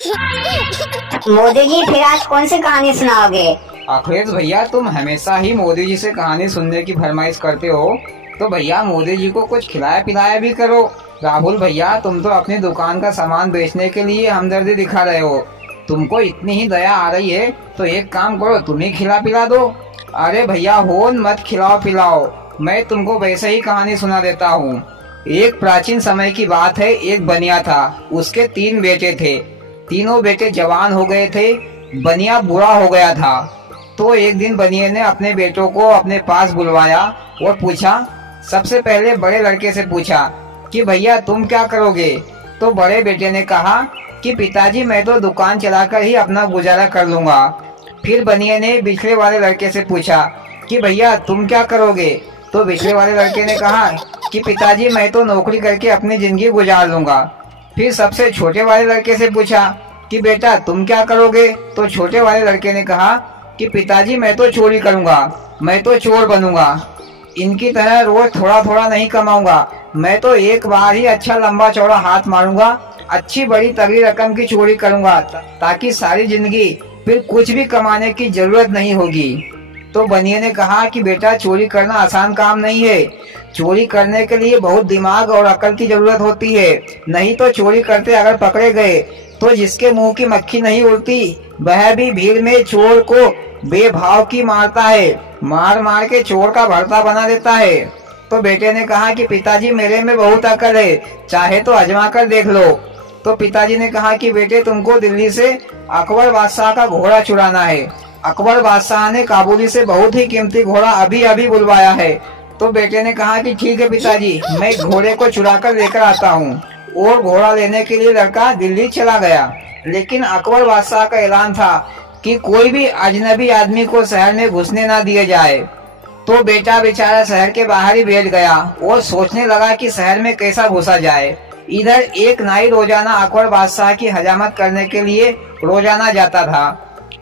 मोदी जी फिर आज कौन सी कहानी सुनाओगे? अखिलेश भैया, तुम हमेशा ही मोदी जी से कहानी सुनने की फरमाइश करते हो, तो भैया मोदी जी को कुछ खिलाया पिलाया भी करो। राहुल भैया, तुम तो अपनी दुकान का सामान बेचने के लिए हमदर्दी दिखा रहे हो। तुमको इतनी ही दया आ रही है तो एक काम करो, तुम ही खिला पिला दो। अरे भैया होन मत खिलाओ पिलाओ, मैं तुमको वैसे ही कहानी सुना देता हूँ। एक प्राचीन समय की बात है। एक बनिया था, उसके 3 बेटे थे। तीनों बेटे जवान हो गए थे। बनिया बुरा हो गया था। तो एक दिन बनिए ने अपने बेटों को अपने पास बुलवाया और पूछा। सबसे पहले बड़े लड़के से पूछा कि भैया तुम क्या करोगे? तो बड़े बेटे ने कहा कि पिताजी मैं तो दुकान चलाकर ही अपना गुजारा कर लूंगा। फिर बनिए ने पिछले वाले लड़के से पूछा कि भैया तुम क्या करोगे? तो पिछले वाले लड़के ने कहा कि पिताजी मैं तो नौकरी करके अपनी जिंदगी गुजार लूंगा। फिर सबसे छोटे वाले लड़के से पूछा कि बेटा तुम क्या करोगे? तो छोटे वाले लड़के ने कहा कि पिताजी मैं तो चोरी करूंगा, मैं तो चोर बनूंगा। इनकी तरह रोज थोड़ा थोड़ा नहीं कमाऊंगा, मैं तो एक बार ही अच्छा लंबा चौड़ा हाथ मारूंगा, अच्छी बड़ी तगड़ी रकम की चोरी करूंगा ताकि सारी जिंदगी फिर कुछ भी कमाने की जरूरत नहीं होगी। तो बनिए ने कहा कि बेटा चोरी करना आसान काम नहीं है। चोरी करने के लिए बहुत दिमाग और अकल की जरूरत होती है। नहीं तो चोरी करते अगर पकड़े गए तो जिसके मुंह की मक्खी नहीं उड़ती वह भी भीड़ में चोर को बेभाव की मारता है, मार मार के चोर का भरता बना देता है। तो बेटे ने कहा कि पिताजी मेरे में बहुत अकल है, चाहे तो आजमा कर देख लो। तो पिताजी ने कहा कि बेटे तुमको दिल्ली से अकबर बादशाह का घोड़ा चुराना है। अकबर बादशाह ने काबुली से बहुत ही कीमती घोड़ा अभी अभी बुलवाया है। तो बेटे ने कहा कि ठीक है पिताजी, मैं घोड़े को चुरा कर लेकर आता हूँ। और घोड़ा लेने के लिए लड़का दिल्ली चला गया। लेकिन अकबर बादशाह का ऐलान था कि कोई भी अजनबी आदमी को शहर में घुसने ना दिया जाए। तो बेटा बेचारा शहर के बाहर ही बैठ गया और सोचने लगा कि शहर में कैसा घुसा जाए। इधर एक नाई रोजाना अकबर बादशाह की हजामत करने के लिए रोजाना जाता था।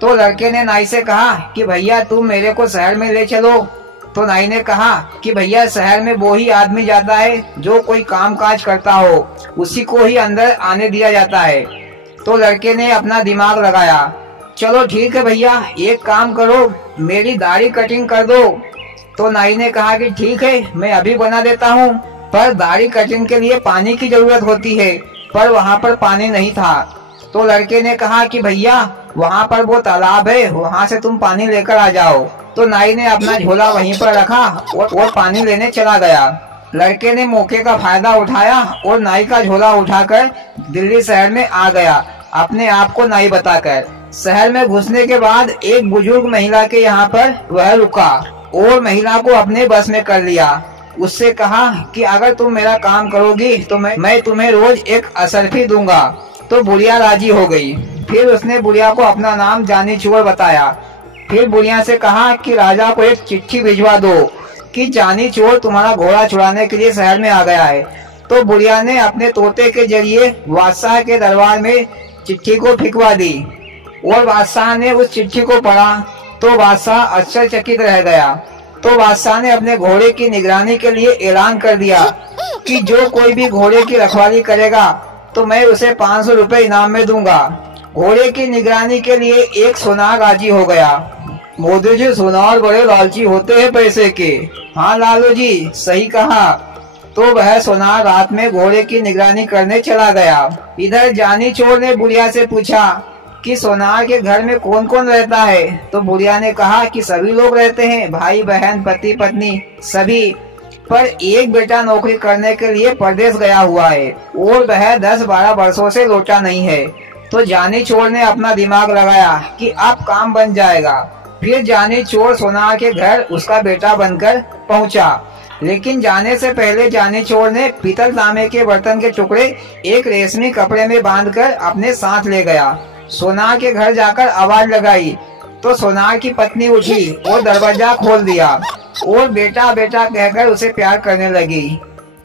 तो लड़के ने नाई से कहा कि भैया तुम मेरे को शहर में ले चलो। तो नाई ने कहा कि भैया शहर में वो ही आदमी जाता है जो कोई काम काज करता हो, उसी को ही अंदर आने दिया जाता है। तो लड़के ने अपना दिमाग लगाया। चलो ठीक है भैया, एक काम करो, मेरी दाढ़ी कटिंग कर दो। तो नाई ने कहा कि ठीक है मैं अभी बना देता हूँ, पर दाढ़ी कटिंग के लिए पानी की जरूरत होती है। पर वहाँ पर पानी नहीं था। तो लड़के ने कहा कि भैया वहाँ पर वो तालाब है, वहाँ से तुम पानी लेकर आ जाओ। तो नाई ने अपना झोला वहीं पर रखा और पानी लेने चला गया। लड़के ने मौके का फायदा उठाया और नाई का झोला उठाकर दिल्ली शहर में आ गया, अपने आप को नाई बताकर। शहर में घुसने के बाद एक बुजुर्ग महिला के यहाँ पर वह रुका और महिला को अपने बस में कर लिया। उससे कहा कि अगर तुम मेरा काम करोगी तो मैं तुम्हें रोज एक असरफी दूंगा। तो बुढ़िया राजी हो गई। फिर उसने बुढ़िया को अपना नाम जानी चोर बताया। फिर बुढ़िया से कहा कि राजा को एक चिट्ठी भिजवा दो कि जानी चोर तुम्हारा घोड़ा चुराने के लिए शहर में आ गया है। तो बुढ़िया ने अपने तोते के जरिए बादशाह के दरबार में चिट्ठी को फिकवा दी और बादशाह ने उस चिट्ठी को पढ़ा तो बादशाह आश्चर्यचकित रह गया। तो बादशाह ने अपने घोड़े की निगरानी के लिए ऐलान कर दिया कि जो कोई भी घोड़े की रखवाली करेगा तो मैं उसे 500 रुपए इनाम में दूंगा। घोड़े की निगरानी के लिए एक सोनार राजी हो गया। मोदी जी, सोनार बड़े लालची होते हैं पैसे के। हाँ लालू जी, सही कहा। तो वह सोनार रात में घोड़े की निगरानी करने चला गया। इधर जानी चोर ने बुढ़िया से पूछा कि सोनार के घर में कौन कौन रहता है? तो बुढ़िया ने कहा कि सभी लोग रहते हैं, भाई बहन पति पत्नी सभी, पर एक बेटा नौकरी करने के लिए परदेश गया हुआ है और वह 10-12 वर्षों से लौटा नहीं है। तो जानी चोर ने अपना दिमाग लगाया कि अब काम बन जाएगा। फिर जानी चोर सोनार के घर उसका बेटा बनकर पहुंचा। लेकिन जाने से पहले जानी चोर ने पीतल तांबे के बर्तन के टुकड़े एक रेशमी कपड़े में बांधकर अपने साथ ले गया। सोनार के घर जाकर आवाज लगाई तो सोनार की पत्नी उठी और दरवाजा खोल दिया और बेटा बेटा कहकर उसे प्यार करने लगी।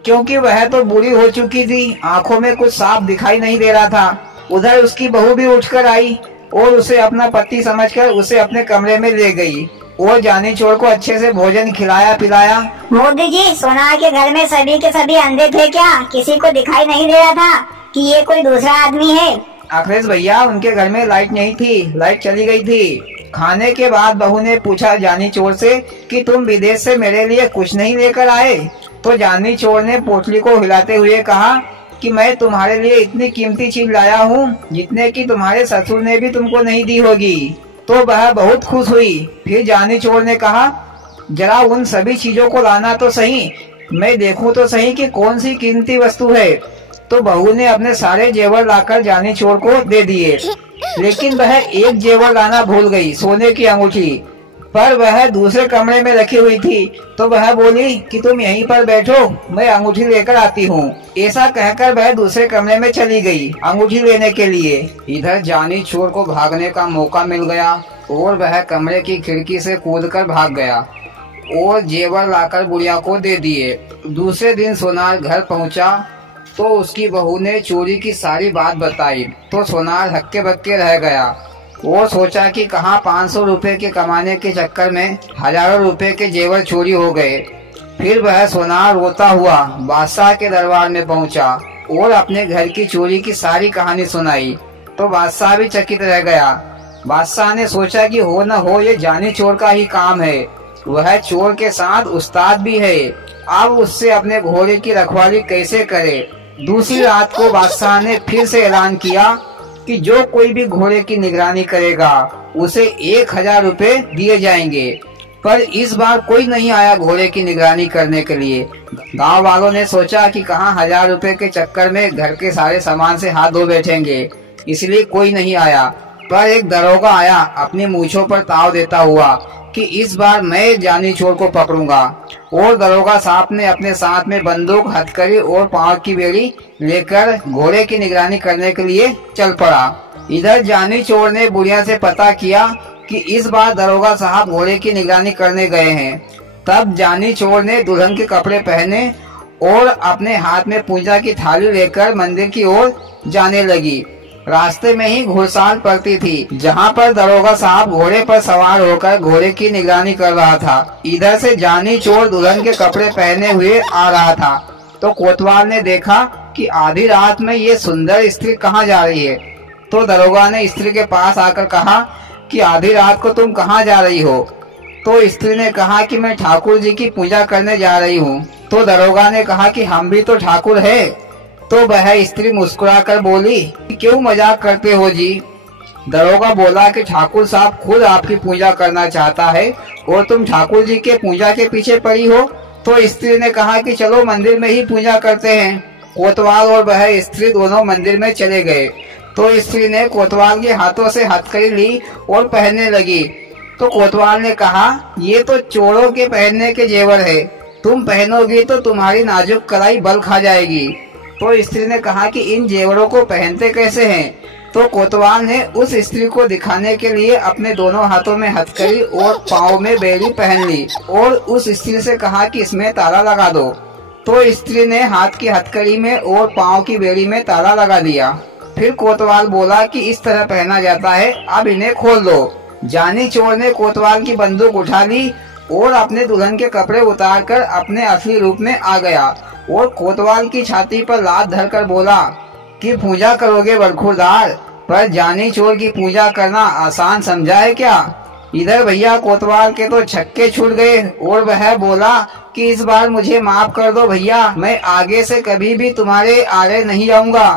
क्योंकि वह तो बूढ़ी हो चुकी थी, आंखों में कुछ साफ दिखाई नहीं दे रहा था। उधर उसकी बहू भी उठकर आई और उसे अपना पति समझकर उसे अपने कमरे में ले गई और जानी चोर को अच्छे से भोजन खिलाया पिलाया। मोदी जी, सोनार के घर में सभी के सभी अंधे थे क्या? किसी को दिखाई नहीं दे रहा था कि ये कोई दूसरा आदमी है? अखिलेश भैया उनके घर में लाइट नहीं थी, लाइट चली गई थी। खाने के बाद बहू ने पूछा जानी चोर से कि तुम विदेश से मेरे लिए कुछ नहीं लेकर आए? तो जानी चोर ने पोटली को हिलाते हुए कहा कि मैं तुम्हारे लिए इतनी कीमती चीज लाया हूँ जितने की तुम्हारे ससुर ने भी तुमको नहीं दी होगी। तो वह बहुत खुश हुई। फिर जानी चोर ने कहा जरा उन सभी चीजों को लाना तो सही, मैं देखूं तो सही कि कौन सी कीमती वस्तु है। तो बहू ने अपने सारे जेवर लाकर जानी चोर को दे दिए, लेकिन वह एक जेवर लाना भूल गई, सोने की अंगूठी, पर वह दूसरे कमरे में रखी हुई थी। तो वह बोली कि तुम यहीं पर बैठो, मैं अंगूठी लेकर आती हूँ। ऐसा कहकर वह दूसरे कमरे में चली गई अंगूठी लेने के लिए। इधर जानी चोर को भागने का मौका मिल गया और वह कमरे की खिड़की से कूदकर भाग गया और जेवर लाकर बुढ़िया को दे दिए। दूसरे दिन सोनार घर पहुंचा तो उसकी बहू ने चोरी की सारी बात बताई। तो सोनार हक्के बक्के रह गया और सोचा कि कहाँ 500 रुपए के कमाने के चक्कर में हजारों रुपए के जेवर चोरी हो गए। फिर वह सोनार रोता हुआ बादशाह के दरबार में पहुंचा और अपने घर की चोरी की सारी कहानी सुनाई। तो बादशाह भी चकित रह गया। बादशाह ने सोचा कि हो न हो ये जानी चोर का ही काम है, वह चोर के साथ उस्ताद भी है, अब उससे अपने घोड़े की रखवाली कैसे करे। दूसरी रात को बादशाह ने फिर से ऐलान किया कि जो कोई भी घोड़े की निगरानी करेगा उसे 1000 रुपए दिए जाएंगे। पर इस बार कोई नहीं आया घोड़े की निगरानी करने के लिए। गांव वालों ने सोचा कि कहाँ 1000 रुपए के चक्कर में घर के सारे सामान से हाथ धो बैठेंगे, इसलिए कोई नहीं आया। पर एक दरोगा आया अपनी मूंछों पर ताव देता हुआ कि इस बार मैं जानी चोर को पकड़ूंगा। और दरोगा साहब ने अपने साथ में बंदूक, हथकड़ी और पांव की बेड़ी लेकर घोड़े की निगरानी करने के लिए चल पड़ा। इधर जानी चोर ने बुढ़िया से पता किया कि इस बार दरोगा साहब घोड़े की निगरानी करने गए हैं। तब जानी चोर ने दुल्हन के कपड़े पहने और अपने हाथ में पूजा की थाली लेकर मंदिर की ओर जाने लगी। रास्ते में ही घुड़साल पड़ती थी, जहाँ पर दरोगा साहब घोड़े पर सवार होकर घोड़े की निगरानी कर रहा था। इधर से जानी चोर दुल्हन के कपड़े पहने हुए आ रहा था। तो कोतवाल ने देखा कि आधी रात में ये सुंदर स्त्री कहाँ जा रही है। तो दरोगा ने स्त्री के पास आकर कहा कि आधी रात को तुम कहाँ जा रही हो। तो स्त्री ने कहा कि मैं ठाकुर जी की पूजा करने जा रही हूँ। तो दरोगा ने कहा कि हम भी तो ठाकुर है। तो वह स्त्री मुस्कुराकर बोली क्यों मजाक करते हो जी। दरोगा बोला कि ठाकुर साहब खुद आपकी पूजा करना चाहता है और तुम ठाकुर जी के पूजा के पीछे पड़ी हो। तो स्त्री ने कहा कि चलो मंदिर में ही पूजा करते हैं। कोतवाल और वह स्त्री दोनों मंदिर में चले गए। तो स्त्री ने कोतवाल के हाथों से हथकड़ी ली और पहनने लगी। तो कोतवाल ने कहा ये तो चोरों के पहनने के जेवर है, तुम पहनोगी तो तुम्हारी नाजुक कलाई बल खा जाएगी। तो स्त्री ने कहा कि इन जेवरों को पहनते कैसे हैं। तो कोतवाल ने उस स्त्री को दिखाने के लिए अपने दोनों हाथों में हथकड़ी और पाँव में बेड़ी पहन ली और उस स्त्री से कहा कि इसमें ताला लगा दो। तो स्त्री ने हाथ की हथकड़ी में और पाँव की बेड़ी में ताला लगा दिया। फिर कोतवाल बोला कि इस तरह पहना जाता है, अब इन्हें खोल दो। जानी चोर ने कोतवाल की बंदूक उठा ली और अपने दुल्हन के कपड़े उतारकर अपने असली रूप में आ गया और कोतवाल की छाती पर लात धरकर बोला कि पूजा करोगे बरखुरदार, पर जानी चोर की पूजा करना आसान समझा है क्या। इधर भैया कोतवाल के तो छक्के छूट गए और वह बोला कि इस बार मुझे माफ कर दो भैया, मैं आगे से कभी भी तुम्हारे आड़े नहीं आऊंगा।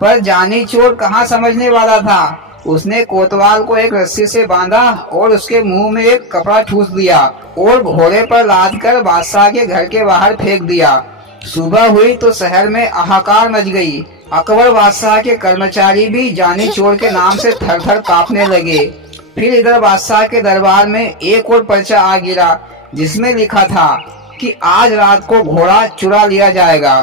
पर जानी चोर कहाँ समझने वाला था। उसने कोतवाल को एक रस्सी से बांधा और उसके मुंह में एक कपड़ा ठूस दिया और घोड़े पर लाद कर बादशाह के घर के बाहर फेंक दिया। सुबह हुई तो शहर में हाहाकार मच गई। अकबर बादशाह के कर्मचारी भी जानी चोर के नाम से थर थर कांपने लगे। फिर इधर बादशाह के दरबार में एक और पर्चा आ गिरा जिसमें लिखा था कि आज रात को घोड़ा चुरा लिया जाएगा।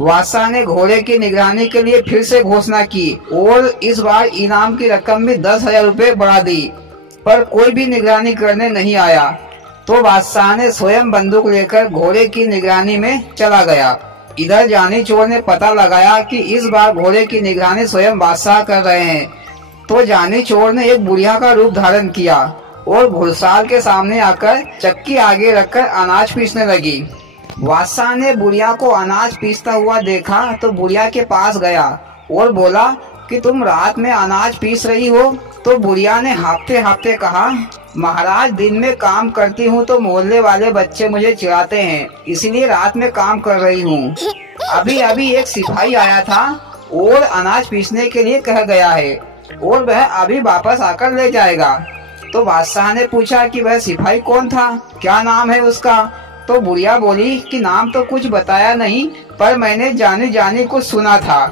बादशाह ने घोड़े की निगरानी के लिए फिर से घोषणा की और इस बार इनाम की रकम भी 10,000 रुपए बढ़ा दी, पर कोई भी निगरानी करने नहीं आया। तो बादशाह ने स्वयं बंदूक लेकर घोड़े की निगरानी में चला गया। इधर जानी चोर ने पता लगाया कि इस बार घोड़े की निगरानी स्वयं बादशाह कर रहे हैं। तो जानी चोर ने एक बुढ़िया का रूप धारण किया और घुड़साल के सामने आकर चक्की आगे रखकर अनाज पीसने लगी। बादशाह ने बुढ़िया को अनाज पीसता हुआ देखा तो बुढ़िया के पास गया और बोला कि तुम रात में अनाज पीस रही हो? तो बुढ़िया ने हाँफते हाँफते कहा, महाराज दिन में काम करती हूँ तो मोहल्ले वाले बच्चे मुझे चिढ़ाते हैं, इसलिए रात में काम कर रही हूँ। अभी अभी एक सिपाही आया था और अनाज पीसने के लिए कह गया है और वह अभी वापस आकर ले जाएगा। तो बादशाह ने पूछा कि वह सिपाही कौन था, क्या नाम है उसका? तो बुढ़िया बोली कि नाम तो कुछ बताया नहीं, पर मैंने जानी जानी कुछ सुना था।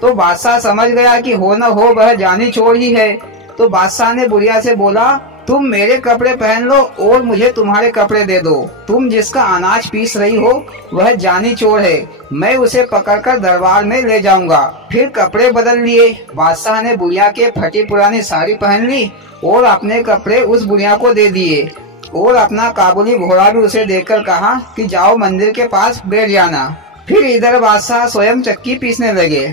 तो बादशाह समझ गया कि हो न हो वह जानी चोर ही है। तो बादशाह ने बुढ़िया से बोला, तुम मेरे कपड़े पहन लो और मुझे तुम्हारे कपड़े दे दो। तुम जिसका अनाज पीस रही हो वह जानी चोर है, मैं उसे पकड़कर दरबार में ले जाऊंगा। फिर कपड़े बदल लिए। बादशाह ने बुढ़िया के फटी पुरानी साड़ी पहन ली और अपने कपड़े उस बुढ़िया को दे दिए और अपना काबुली घोड़ा भी उसे देकर कहा कि जाओ मंदिर के पास बैठ जाना। फिर इधर बादशाह स्वयं चक्की पीसने लगे।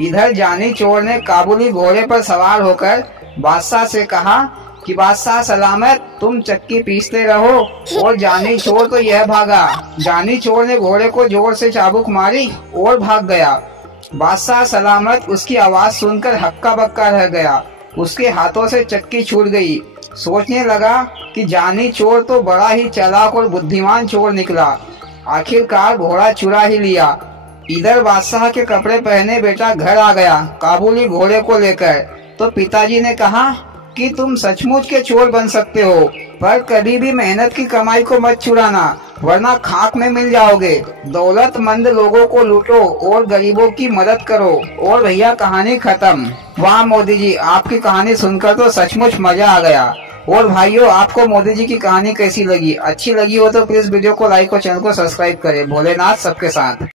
इधर जानी चोर ने काबुली घोड़े पर सवार होकर बादशाह से कहा कि बादशाह सलामत, तुम चक्की पीसते रहो। और जानी चोर तो यह भागा। जानी चोर ने घोड़े को जोर से चाबुक मारी और भाग गया। बादशाह सलामत उसकी आवाज सुनकर हक्का बक्का रह गया। उसके हाथों से चक्की छूट गई। सोचने लगा कि जानी चोर तो बड़ा ही चालाक और बुद्धिमान चोर निकला, आखिरकार घोड़ा चुरा ही लिया। इधर बादशाह के कपड़े पहने बेटा घर आ गया काबुली घोड़े को लेकर। तो पिताजी ने कहा कि तुम सचमुच के चोर बन सकते हो, पर कभी भी मेहनत की कमाई को मत चुराना, वरना खाक में मिल जाओगे। दौलतमंद लोगों को लूटो और गरीबों की मदद करो। और भैया कहानी खत्म। वाह मोदी जी, आपकी कहानी सुनकर तो सचमुच मजा आ गया। और भाइयों, आपको मोदी जी की कहानी कैसी लगी? अच्छी लगी हो तो प्लीज वीडियो को लाइक और चैनल को सब्सक्राइब करें। भोलेनाथ सबके साथ।